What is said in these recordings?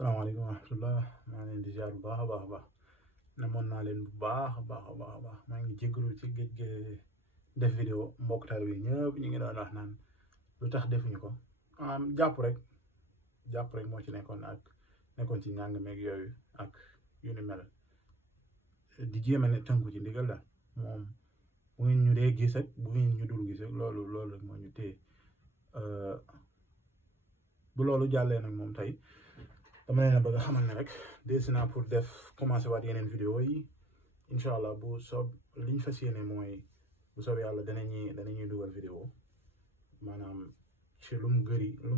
salaamaaleykum wa rahmatullah maa leen di ziar bu baax a baax a baax namoon naa leen bu baax a baax a baax a baax maa ngi jégalu ci géej gi def vidéo mbokk taal bi ñëpp ñu ngi doon wax naan lu tax defuñu ko jàpp rek moo ci nekkoon ci njàng meeg yooyu ak yu ni mel di jéem a ne tënku ci ndigal la moom bu ngeen ñu dee gis ak bu ngeen ñu dul gis ak loolu moo ñu téye bu loolu jàllee nag moom tey dama leen a bëgg a xamal ne rek desi naa pour commencé waat yeneen vidéo yi incha allah bu soob liñ fas yéene mooy bu soob yàlla danañuy dugal vidéo maanaam ci lu mu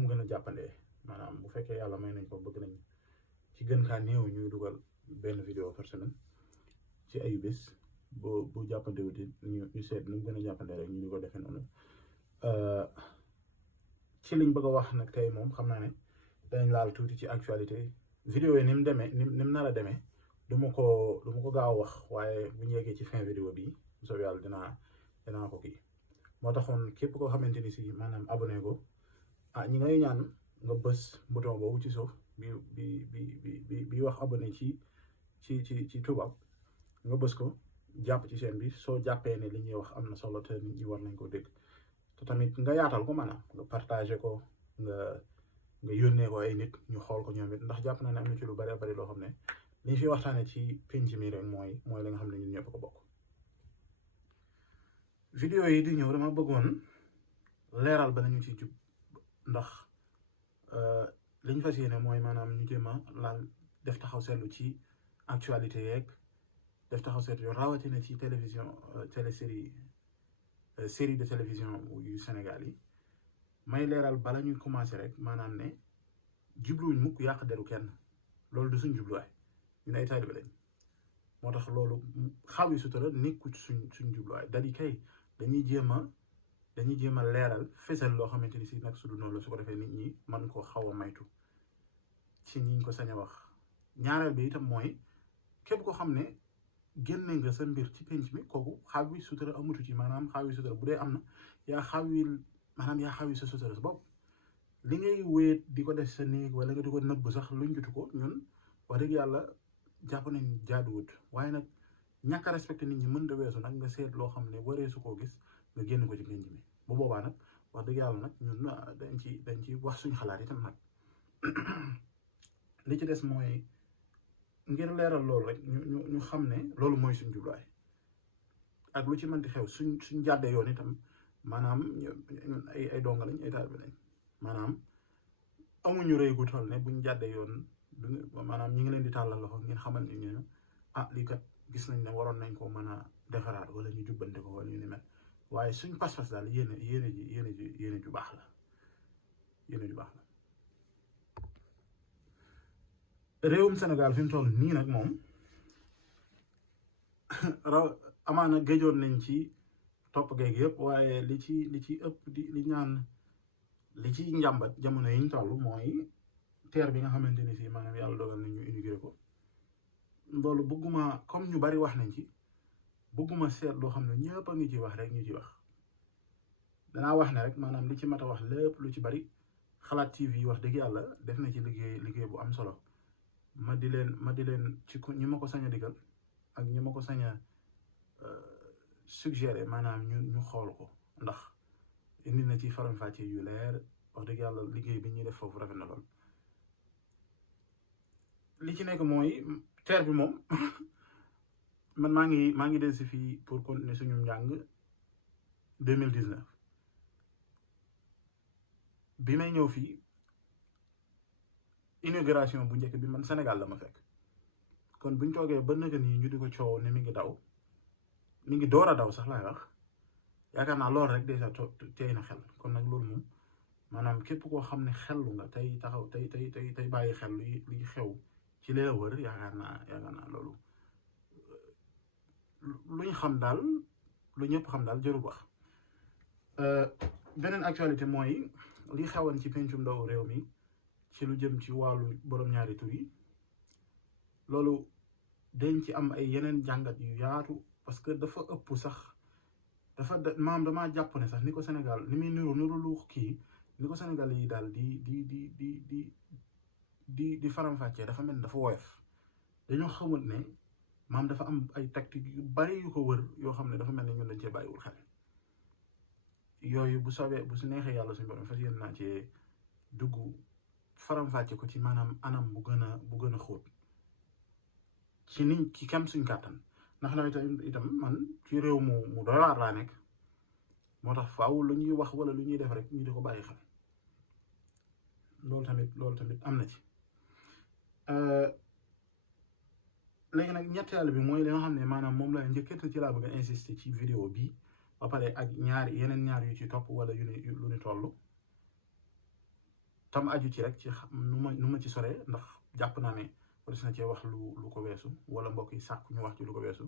gën a jàppandee maanaam bu fekkee yàlla may nañ ko bëgg nañ ci gën kaa néew ñuy dugal benn vidéo par semaine ci ayu bés bu jàppandewuti ñu seet nu mu gën a jàppandee rek ñu di ko defee noonu ci liñ bëgg a wax nag tey moom xam naa ne dañ laal tuuti ci actualité vidéo yi ni mu demee ni mu nar a demee du ma ko gaaw wax waaye bu ñu yeggee ci fin vidéo bi bu soobee yàlla dinaa ko kii moo taxoon képp koo xamante ni si maanaam abonné ko ñi ngay ñaan nga bës bouton boobu ci suuf bi wax abonné ci tubaab nga bës ko jàpp ci chaîne bi soo jàppee ne li ñuy wax am na solo te nit ñi war nañ ko dégg te tamit nga yaatal ko maanaam nga partagé ko nga yónnee ko ay nit ñu xool ko ñoom it ndax jàpp naa ne am na ci lu bari bari loo xam ne li ñu fi waxtaanee ci penc mi rek mooy li nga xam ne ñun ñëpp ko bokk. vidéo yi di ñëw dama bëggoon leeral ba nañu ci jub ndax li ñu fas yéene mooy maanaam ñu jéem a laal def taxaw seetlu ci actualité yeeg def taxaw seetlu rawatina ci télévision série de télévision yu Sénégal yi. may leeral bala ñuy commencé rek maanaam ne jubluwuñ mukk yàq deru kenn loolu du suñ jubluwaay ñun ay taalibe lañ moo tax loolu xaw yi sutura nekkul suñ jubluwaay dali kay dañuy jéem a leeral fesal loo xamante ni si nag su du noonu la su ko defee nit ñi man koo xaw a maytu ci ñiñ ko sañ a wax ñaareel bi itam mooy képp ko xam ne génne nga sa mbir ci penc mi kooku xaw yi sutura amatu ci maanaam xaw yi sutura bu dee am na yaa xaw yi sa sutura sa bopp li ngay wéet di ko def sa néeg wala nga di ko nëbb sax luñ jutu ko ñun wax dëgg yàlla jàpp nañ jaaduwut waaye nag ñàkk a respecté nit ñi mën da weesu nag nga seet loo xam ne waree su koo gis nga génn ko ci penc mi bu boobaa nag wax dëgg yàlla nag ñun dañ ci wax suñ xalaat itam nag li ci des mooy ngir leeral loolu rek ñu xam ne loolu mooy suñ jubluwaay ak lu ci mënti xew suñ jàddee yoon itam maanaam ñun ay donga lañ ay taalibe lañ maanaam amuñu rëy gu toll ne buñ jàddee yoon maanaam ñi ngi leen di tàllal loxo ngeen xamal ni ñu lii kat gis nañ ne waroon nañ ko mën a defaraat wala ñu jubbante ko wala ñu ni mel waaye suñ pas-pas daal yéene ju baax la réewum Sénégal fi mu toll nii nag moom amaana géejoon nañ ci topp geeg yëpp waaye li ci ëpp li ci njàmbat jamono yi ñu toll mooy TER bi nga xamante ni si maanaam yàlla dogal nañ ñu inauguré ko loolu bëgguma comme ñu bari wax nañ ci bëgguma seet loo xam ne ñëpp a ngi ci wax rek ñu ci wax danaa wax ne rek maanaam li ci mat a wax lépp lu ci bari Xalaat TV wax dëgg yàlla def na ci liggéey bu am solo ma di leen ci ñi ma ko sañ a digal ak ñi ma ko sañ a suggéré maanaam ñu xool ko ndax indi na ci faram-fàcce yu leer wax dëgg yàlla liggéey bi ñuy def foofu rafet na lool li ci nekk mooy TER bi moom man maa ngi del si fii pour continuer suñu njàng 2019 bi may ñëw fii inauguration bu njëkk bi man Sénégal la ma fekk kon buñ toogee ba nëga nii ñu di ko coow ne mi ngi door a daw sax laay wax yaakaar naa loolu rek dèjà tey na xel kon nag loolu moom maanaam képp koo xam ne xellu nga tey taxaw tey bàyyi xel li xew ci li la wër yaakaar naa loolu lu ñu xam daal lu ñëpp xam daal jarul wax beneen actualité mooy li xewoon ci pencum ndaw réew mi ci lu jëm ci wàllu borom ñaari tur yi loolu dañ ci am ay yeneen jàngat yu yaatu parce que dafa ëpp sax maam damaa jàpp ne sax ni ko Sénégal ni muy niru lu kii ni ko Sénégal yi daal di di faram-fàccee dafa mel dafa woyof dañoo xamul ne maam dafa am ay tactique yu bari yu ko wër yoo xam ne dafa mel ne ñun dañ cee bàyyiwul xel yooyu bu soobee bu su neexee yàlla suñu borom fas yéene naa cee dugg faram-fàcce ko ci maanaam anam bu gën a xóot ci niñ ki kam suñ kàttan ndax nawet itam man ci réew mu doy waar laa nekk moo tax faaw lu ñuy wax wala lu ñuy def rek ñu di ko bàyyi xel loolu tamit am na ci léegi nag ñetteel bi mooy li nga xam ne maanaam moom la njëkkati ci laa bëgg a insister ci vidéo bi ba pare ak yeneen ñaar yu ci topp wala lu ni toll tam aju ci rek ci nu ma ci soree ndax jàpp naa ne war na cee wax lu ko weesu wala mbokk yi sàkk ñu wax ci lu ko weesu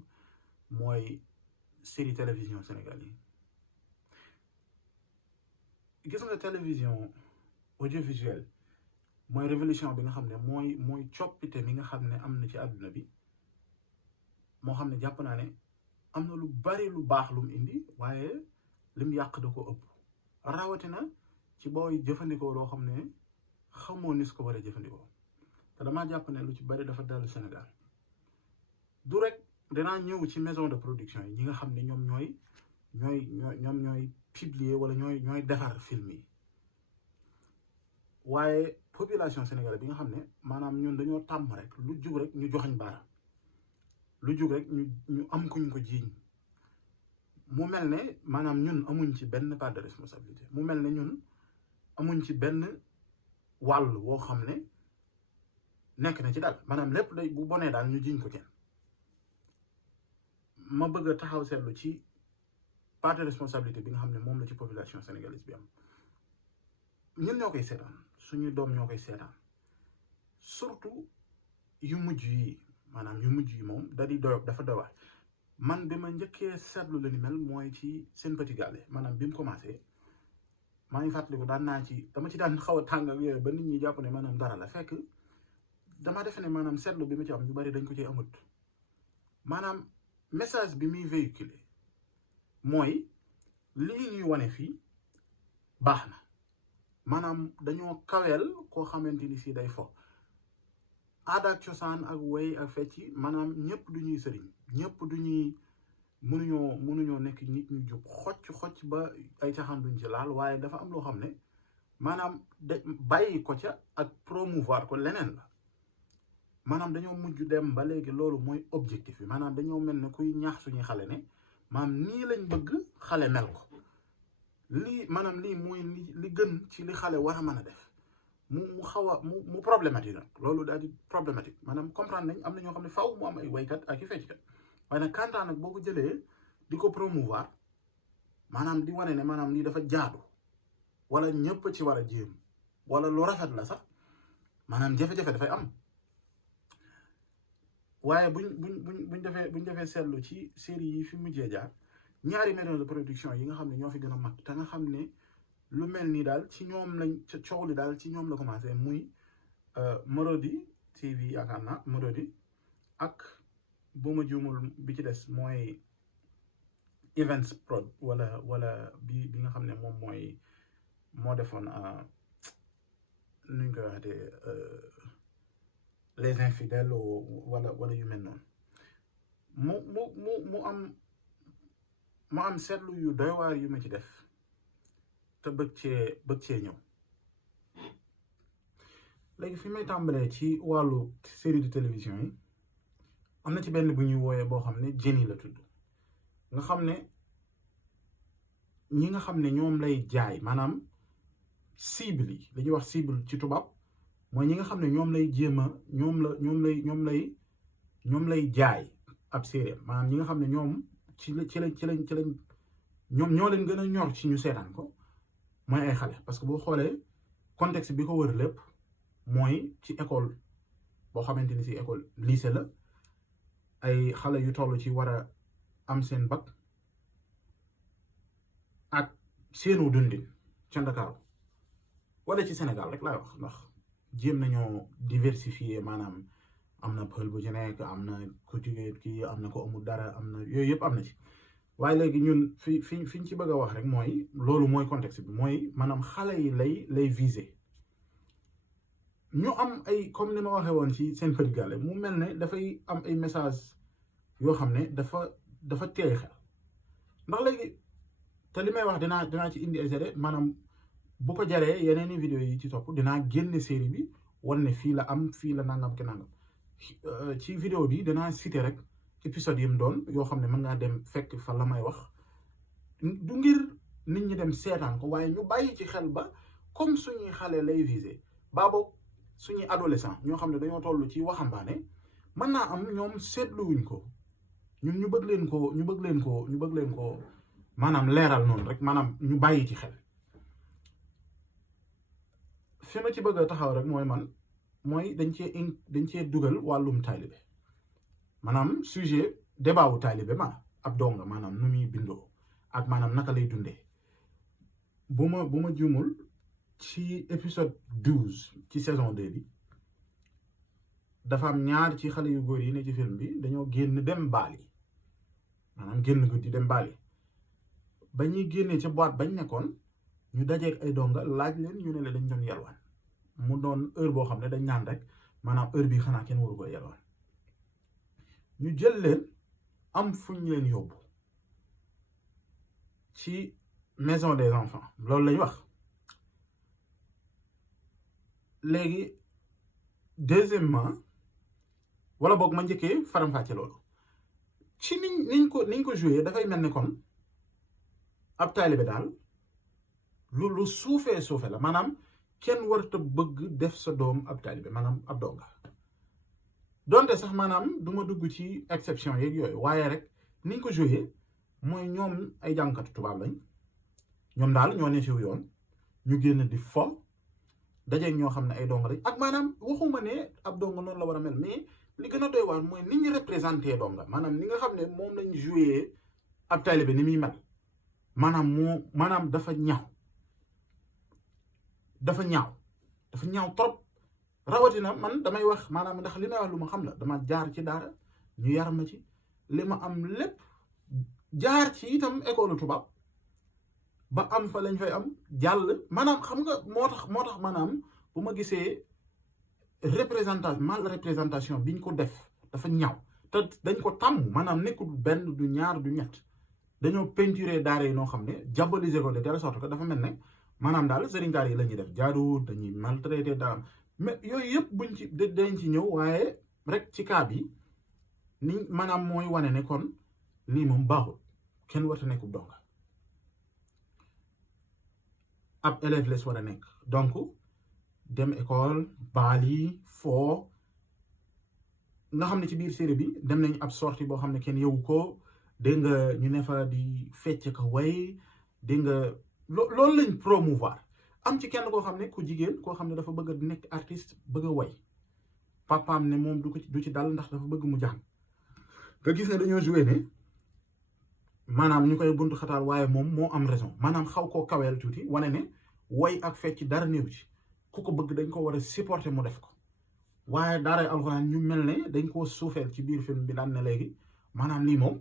mooy série télévision Sénégal yi gis nga télévision audiovisuelle mooy révolution bi nga xam ne mooy coppite mi nga xam ne am na ci àdduna bi moo xam ne jàpp naa ne am na lu bari lu baax lu mu indi waaye lim yàq da ko ëpp rawatina ci booy jëfandikoo loo xam ne xamoo ni su ko war a jëfandikoo te damaa jàpp ne lu ci bari dafa dellu Sénégal du rek danaa ñëw ci maison de production yi ñi nga xam ne ñoom ñooy publier wala ñooy defar film yi waaye population sénégalaise bi nga xam ne maanaam ñun dañoo tàmm rek lu jug rek ñu joxañ baaraam lu jug rek ñu am kuñ ko jiiñ mu mel ne maanaam ñun amuñ ci benn part de responsabilité mu mel ne ñun amuñ ci benn wàll woo xam ne nekk na ci daal maanaam lépp day bu bonee daal ñu jiiñ ko kenn ma bëgg a taxaw seetlu ci part de responsabilité bi nga xam ne moom la ci population sénégalaise bi am ñun ñoo koy seetaan suñu doom ñoo koy seetaan surtout yu mujj yi maanaam yu mujj yi moom dafa doy waar man bi ma njëkkee seetlu la ni mel mooy ci Sen Petit Gallé maanaam bi mu commencé maa ngi fàttaliku dama ci daan xaw a tàng ak yooyu ba nit ñi jàpp ne maanaam dara la fekk dama defe ne maanaam seetlu bi ma ci am ñu bari dañ ko ci amut maanaam message bi muy véhiculer mooy lii ñuy wane fii baax na maanaam dañoo kaweel koo xamante ni si day fo aada ak cosaan ak woy ak fecci maanaam ñëpp du ñuy sëriñ ñëpp du ñuy mënuñoo nekk nit ñu jub xocc ba ay caxaan duñ ci laal waaye dafa am loo xam ne maanaam bàyyi ko ca ak promouvoir ko leneen la maanaam dañoo mujj dem ba léegi loolu mooy objectif bi maanaam dañoo mel ne kuy ñaax suñuy xale ne maanaam nii lañ bëgg xale mel ko lii maanaam lii mooy li gën ci li xale war a mën a def mu xaw a mu problématique nag loolu daal di problématique maanaam comprendre nañ am na ñoo xam ne faaw mu am ay waykat ak i fecckat waaye nag kantaan nag boo ko jëlee di ko promouvoir maanaam di wane ne maanaam lii dafa jaadu wala ñëpp ci war a jéem wala lu rafet la sax maanaam jafe-jafe dafay am waaye buñ defee seetlu ci série yi fi mujjee jaar ñaari maison de production yi nga xam ne ñoo fi gën a mag te nga xam ne lu mel ni daal ci ñoom lañ coow li daal ci ñoom la commencé muy Marodi TV yaakaar naa Marodi ak bu ma juumul bi ci des mooy Events Prod wala bi nga xam ne moom moo defoon nuñ koy waxatee les infidèles wala yu mel noonu mu am seetlu yu doy waar yu ma ci def te bëgg cee ñëw léegi fi may tàmbalee ci wàllu série de télévision yi am na ci benn bu ñuy wooyee boo xam ne Jenny la tudd nga xam ne ñi nga xam ne ñoom lay jaay maanaam cible yi li ñuy wax cible ci tubaab mooy ñi nga xam ne ñoom lay jéem a ñoom lay jaay ab série maanaam ñi nga xam ne ñoom ci lañ ñoom ñoo leen gën a ñor ci ñu seetaan ko mooy ay xale parce que boo xoolee contexte bi ko wër lépp mooy ci école boo xamante ni si école lycée la ay xale yu toll ci war a am seen bac ak seenu dundin ca Ndakaaru wala ci Sénégal rek laay wax ndax jéem nañoo diversifier maanaam am na pël bu ci nekk am na ku jigéen kii am na ko amul dara am na yooyu yëpp am na ci waaye léegi ñun fiñ ci bëgg a wax rek mooy loolu mooy contexte bi mooy maanaam xale yi lay viser ñu am ay comme ni ma waxee woon ci seen Petit Gallé mu mel ne dafay am ay message yoo xam ne dafa teey xel ndax léegi te li may wax dinaa ci indi ay seede maanaam bu ko jaree yeneen i vidéo yi ci topp dinaa génne série bi wan ne fii la am fii la nangam ke nangam ci vidéo bi dinaa cité rek épisode yi mu doon yoo xam ne mën ngaa dem fekk fa la may wax du ngir nit ñi dem seetaan ko waaye ñu bàyyi ci xel ba comme suñuy xale lay visé baabo suñuy adolescent ñoo xam ne dañoo toll ci waxambaane mën naa am ñoom seetluwuñ ko ñun ñu bëgg leen ko maanaam leeral noonu rek maanaam ñu bàyyi ci xel fi ma ci bëgg a taxaw rek mooy dañ cee dugal wàllum taalibe maanaam sujet débat wu taalibe ab donga maanaam nu muy bindoo ak maanaam naka lay dundee bu ma juumul ci épisode 12 ci saison 2 bi dafa am ñaar ci xale yu góor yi ne ci film bi dañoo génn dem baali maanaam génn guddi dem baali ba ñuy génnee ca boîte bañ nekkoon ñu dajeeg ay donga laaj leen ñu ne la dañ doon yalwaan mu doon heure boo xam ne dañ naan rek maanaam heure bi xanaa kenn waru ko yalwaan ñu jël leen am fuñ leen yóbbu ci maison des enfants loolu lañ wax léegi deuxièmement wala boog ma njëkkee faram-fàcce loolu ci niñ ko joué dafay mel ni kon ab taalibe daal lu suufee la maanaam kenn warta bëgg def sa doom ab taalibe maanaam ab donga donte sax maanaam du ma dugg ci exception yeeg yooyu waaye rek niñ ko joué mooy ñoom ay jàngkatu tubaab lañ ñoom daal ñoo ne ci yoon ñu génn di fo dajeeg ñoo xam ne ay donga lañ ak maanaam waxuma ne ab donga noonu la war a mel mais li gën a doy waar mooy ni ñu représenté donga maanaam ni nga xam ne moom lañ joué ab taalibe ni muy mel maanaam dafa ñaaw trop rawatina man damay wax maanaam ndax li may wax lu ma xam la dama jaar ci daara ñu yar ma ci li ma am lépp jaar ci itam école tubaab ba am fa lañ fay am jàll maanaam xam nga moo tax maanaam bu ma gisee représentation biñ ko def dafa ñaaw te dañ ko tàmm maanaam nekkul benn du ñaar du ñett dañoo peinturé daara yi noo xam ne diaboliser ko de telle sorte que dafa mel ne maanaam daal sëriñ daara yi la ñuy def jaaduwul dañuy maltraité daara mais yooyu yëpp buñ ci dañ ci ñëw waaye rek ci cas bi ni maanaam mooy wane ne kon lii moom baaxul kenn warta nekkub donga ab élève les war a nekk donc dem école baali foo nga xam ne ci biir série bi dem nañ ab sortie boo xam ne kenn yowu ko dégg nga ñu ne fa di fecc ko way dégg nga loolu lañ promouvoir am ci kenn koo xam ne ku jigéen koo xam ne dafa bëgg a nekk artiste bëgg a way papaam ne moom du ci dal ndax dafa bëgg mu jàng nga gis ne dañoo joué ne maanaam ñu koy buntu xataal waaye moom moo am raison maanaam xaw koo kaweel tuuti wane ne way ak fecc dara néew ci ku ko bëgg dañ ko war a supporter mu def ko waaye daaray alxuraan ñu mel ne dañ koo suufeel ci biir film bi daan ne léegi maanaam lii moom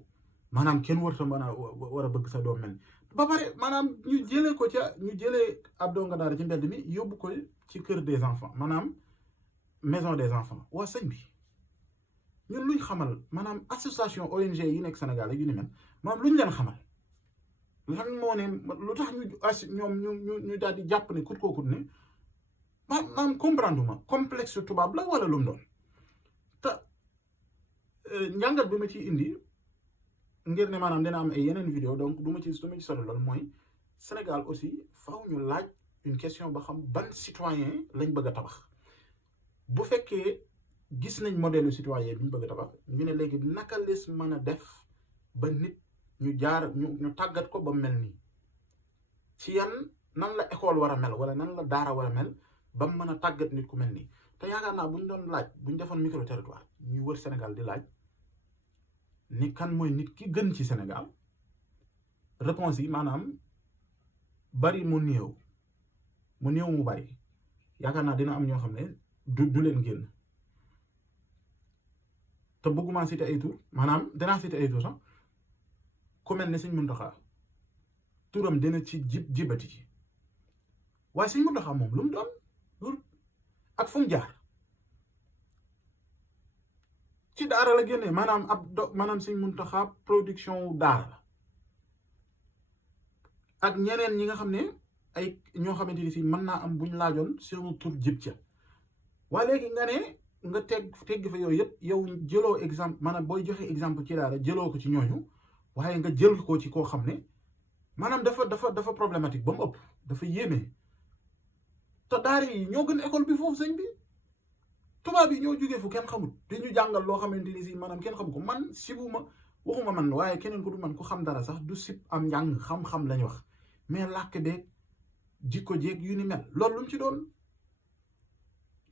maanaam kenn warta war a bëgg sa doom mel ba pare maanaam ñu jëlee ab donga daara ci mbedd mi yóbbu ko ci kër des enfants maanaam maison des enfants waa sëñ bi ñun luñ xamal maanaam association ONG yi nekk Sénégal yu ni mel maanaam luñ leen xamal lan moo ne lu tax ñu daal di jàpp ne kut kookut ne maanaam comprendre ma complexe tubaab la wala lu mu doon te njàngat bi ma ciy indi ngir ne maanaam dina am ay yeneen vidéo donc du ma ci sori loolu mooy Sénégal aussi faaw ñu laaj une question ba xam ban citoyen lañ bëgg a tabax bu fekkee gis nañ modèle citoyen bi ñu bëgg a tabax ñu ne léegi naka les mën a def ba nit ñu tàggat ko ba mel nii ci yan nan la école war a mel wala nan la daara war a mel ba mën a tàggat nit ku mel nii te yaakaar naa bu ñu doon laaj bu ñu defoon micro territoire ñuy wër Sénégal di laaj ni kan mooy nit ki gën ci Sénégal réponse yi maanaam bari mu néew mu bari yaakaar naa dina am ñoo xam ne du leen génn te bëgguma citer ay tur maanaam dinaa citer ay tur sax ku mel ne Sëñ Muntaxa turam dina ci jibati ci waaye Sëñ Muntaxa moom lu mu doon ak fu mu jaar ci daara la génnee maanaam maanaam Sëñ Muntaxa production wu daara la ak ñeneen ñi nga xam ne ay ñoo xamante ni si mën naa am buñ laajoon seen tur jib ca waaye léegi nga ne nga tegg fa yooyu yëpp yow jëloo exemple maanaam booy joxe exemple ci daara jëloo ko ci ñooñu waaye nga jël ko ci koo xam ne maanaam dafa problématique ba mu ëpp dafa yéeme te daara yi ñoo gën école bi foofu sëñ bi tubaab yi ñoo jógee fu kenn xamut te ñu jàngal loo xamante ni si maanaam kenn xam ko man sibuma waxuma man waaye keneen ko du man ku xam dara sax du sib am njàng xam-xam lañu wax mais làkk beeg jikko jeeg yu ni mel loolu lu mu ci doon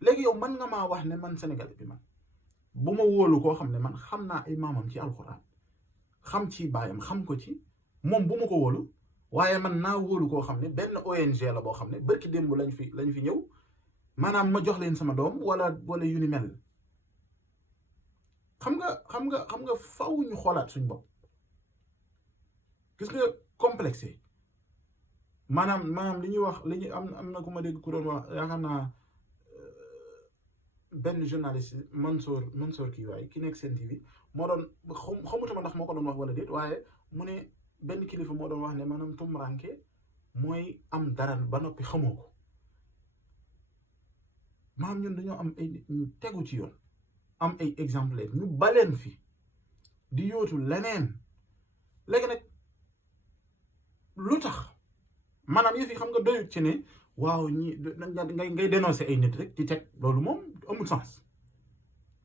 léegi yow man nga maa wax ne man Sénégalais bi man bu ma wóolu koo xam ne man xam naa ay maamam ci alxuraan xam ci baayam xam ko ci moom bu ma ko wóolu waaye man naa wóolu koo xam ne benn ONG la boo xam ne barki démb lañ fi ñëw maanaam ma jox leen sama doom wala yu ni mel xam nga faw ñu xoolaat suñ bopp gis nga complexe maanaam li ñuy wax li ñu am na ku ma dégg ku doon wax yaakaar naa benn journaliste Mansour kii waaye ki nekk seen TV moo doon xamutuma ndax moo ko doon wax wala déet waaye mu ne benn kilifa moo doon wax ne maanaam tumranke mooy am dara ba noppi xamoo ko maanaam ñun dañoo am ay nit ñu tegu ci yoon am ay exemplaires ñu baleen fi di yootu leneen léegi nag lu tax maanaam yëf yi xam nga doyut ci ne waaw ñi ngay dénoncer ay nit rek di teg loolu moom amul sens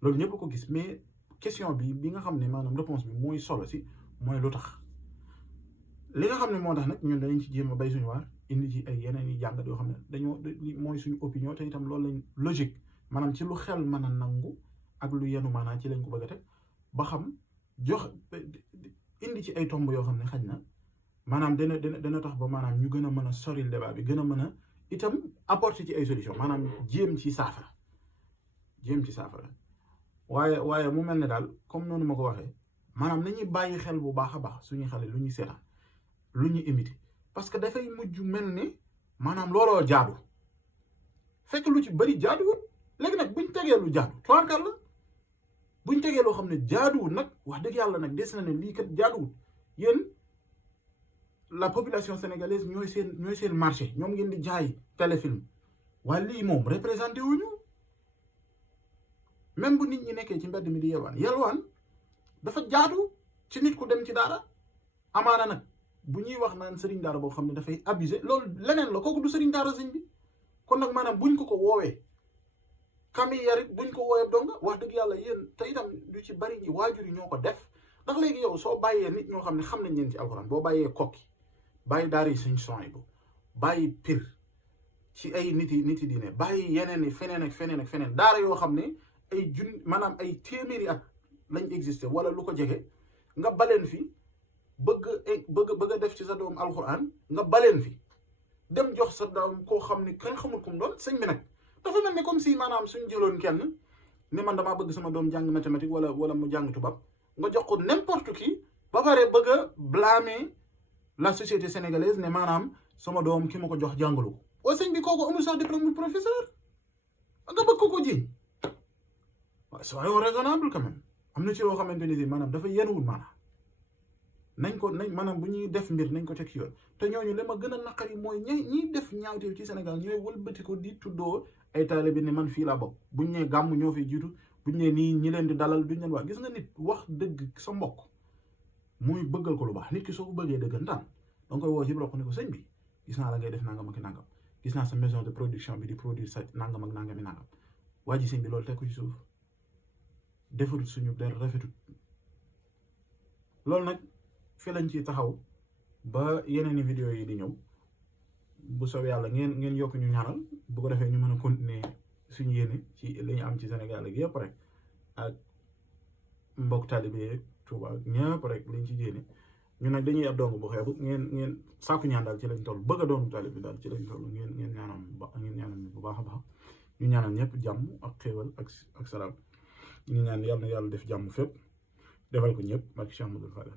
loolu ñëpp ko gis mais question bi nga xam ne maanaam réponse bi mooy solo si mooy lu tax li nga xam ne moo tax nag ñun danañ ci jéem a bay suñu waar indi ci ay yeneen i jàngat yoo xam ne dañoo mooy suñu opinion te itam loolu lañ logique maanaam ci lu xel mën a nangu ak lu yenu maanaam ci lañ ko bëgg a teg ba xam jox indi ci ay tomb yoo xam ne xaj na maanaam dana tax ba maanaam ñu gën a mën a soril débat bi gën a mën a itam apporter ci ay solution maanaam jéem ci saafara waaye mu mel ne daal comme noonu ma ko waxee maanaam nañuy bàyyi xel bu baax a baax suñuy xale lu ñuy seetaan lu ñuy imiter parce que dafay mujj mel ne maanaam looloo jaadu fekk lu ci bari jaaduwul léegi nag buñ tegee lu jaadu tuwaarkal la buñ tegee loo xam ne jaaduwul nag wax dëgg yàlla nag des na ne lii kat jaaduwul yéen la population sénégalaise ñooy seen marché ñoom ngeen di jaay téléfilm waaye lii moom représenté wuñu même bu nit ñi nekkee ci mbedd mi di yelwaan dafa jaadu ci nit ku dem ci daara amaana nag bu ñuy wax naan sëriñ daara boo xam ne dafay abusé loolu leneen la kooku du sëriñ daara sëñ bi kon nag maanaam buñ ko woowee kami yarit buñ ko woowee donga wax dëgg yàlla yéen te itam du ci bari ñi waajur yi ñoo ko def ndax léegi yow soo bàyyee nit ñoo xam ne xam nañ leen ci alxuraan boo bàyyee kokki bàyyi daara yi suñ son yi bu bàyyi pir ci ay nit yi diine bàyyi yeneen yi feneen ak feneen daara yoo xam ne ay maanaam ay téeméeri at lañ existé wala lu ko jege nga baleen fi bëgg a def ci sa doom alxuraan nga baleen fi dem jox sa doom koo xam ne kenn xamul kum doon sëñ bi nag dafa mel ne comme si maanaam suñ jëloon kenn ne man damaa bëgg sama doom jàng mathématique wala mu jàng tubaab nga jox ko n'importe qui ba pare bëgg a blâmer la société sénégalaise ne maanaam sama doom ki ma ko jox jàngalu ko waaye sëñ bi kooku amul sax diplôme professeur nga bëgg ko jiiñ waaye soyons raisonnable quand même am na ci yoo xamante ni si maanaam dafa yenuwul maanaam nañ maanaam bu ñuy def mbir nañ ko teg ci yoon te ñooñu li ma gën a naqari mooy ñiy def ñaawteef ci Sénégal ñooy wëlbati ko di tuddoo ay taalibe ne man fii laa bokk buñ ne gàmm ñoo fi jiitu buñ ne nii ñi leen di dalal duñ leen wax gis nga nit wax dëgg sa mbokk muy bëggal ko lu baax nit ki soo ko bëggee dëggantaan danga koy woo ci bloc ne ko sëñ bi gis naa la ngay def nangam ak nangam gis naa sa maison de production bi di produire sa nangam ak nangami nangam waa ji sëñ bi loolu teg ko ci suuf defarut suñu der rafetut loolu nag fi lañ ci taxaw ba yeneen i vidéo yi di ñëw bu soobee yàlla ngeen yokk ñu ñaanal bu ko defee ñu mën a continuer suñu yéene ci li ñu am ci Sénégal ak yëpp rek ak mbokk talibé Touba ñëpp rek liñ ci yéene ñu nag dañuy ab dong bu xeebu ngeen sàkku ñaan daal ci lañ toll bëgg a doon talibé daal ci lañ toll ngeen ñaanal bu baax a baax ñu ñaanal ñëpp jàmm ak xéewal ak salaam ñu ñaan yàlla na yàlla def jàmm fépp defal ko ñëpp barke Cheikh Amadou Fadel